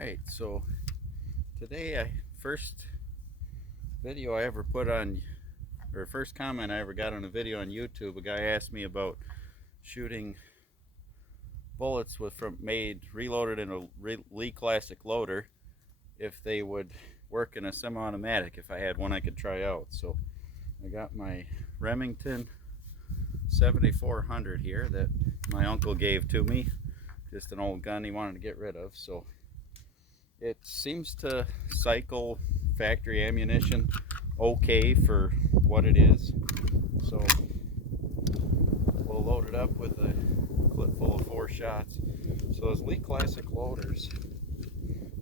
Alright, so today first video I ever put on, or first comment I ever got on a video on YouTube, a guy asked me about shooting bullets reloaded in a Lee Classic loader, if they would work in a semi-automatic, if I had one I could try out. So I got my Remington 7400 here that my uncle gave to me, just an old gun he wanted to get rid of. So it seems to cycle factory ammunition okay for what it is. So we'll load it up with a clip full of 4 shots. So those Lee Classic loaders,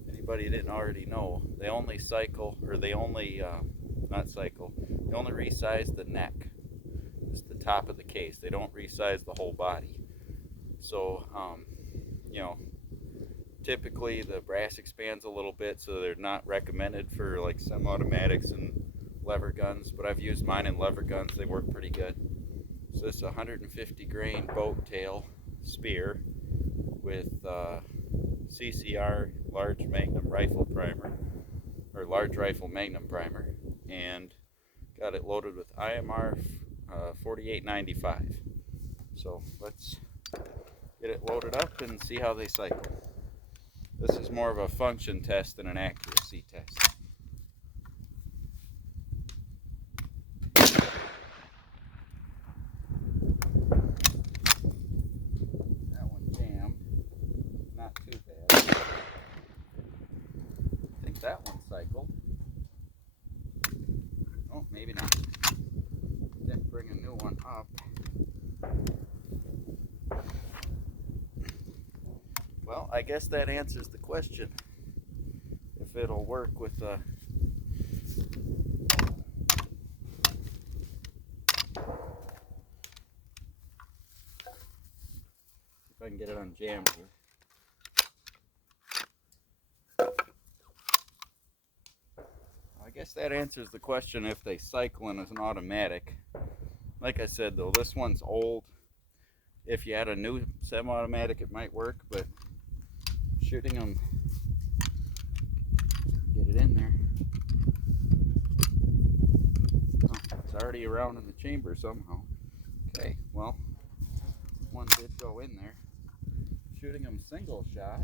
anybody didn't already know, they only cycle, or they only not cycle, they only resize the neck, just the top of the case. They don't resize the whole body. So you know, typically the brass expands a little bit, so they're not recommended for like semi-automatics and lever guns, but I've used mine in lever guns. They work pretty good. So this is a 150 grain boat tail spear with CCR large magnum rifle primer, or large rifle magnum primer, and got it loaded with IMR 4895. So let's get it loaded up and see how they cycle. This is more of a function test than an accuracy test. That one jammed. Not too bad. I think that one cycled. Oh, maybe not. Didn't bring a new one up. Well, I guess that answers the question. If it'll work with if I can get it unjammed here. I guess that answers the question if they cycle in as an automatic. Like I said though, this one's old. If you had a new semi-automatic it might work, but shooting them, get it in there. Oh, it's already around in the chamber somehow. Okay, well, one did go in there. Shooting them single shot.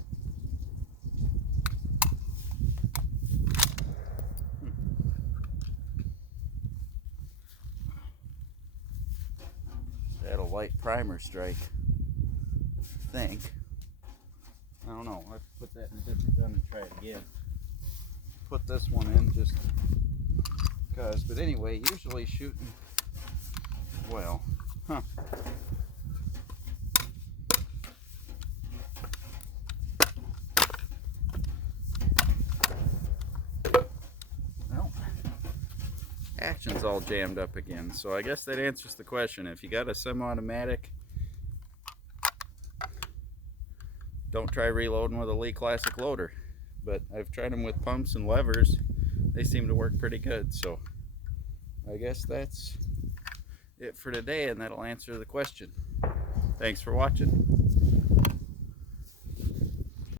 Had a light primer strike, I think. I don't know. I'll have to put that in a different gun and try it again. Put this one in just because. But anyway, usually shooting well. Huh. Well, action's all jammed up again. So I guess that answers the question. If you got a semi-automatic, don't try reloading with a Lee Classic loader. But I've tried them with pumps and levers. They seem to work pretty good. So I guess that's it for today, and that'll answer the question. Thanks for watching.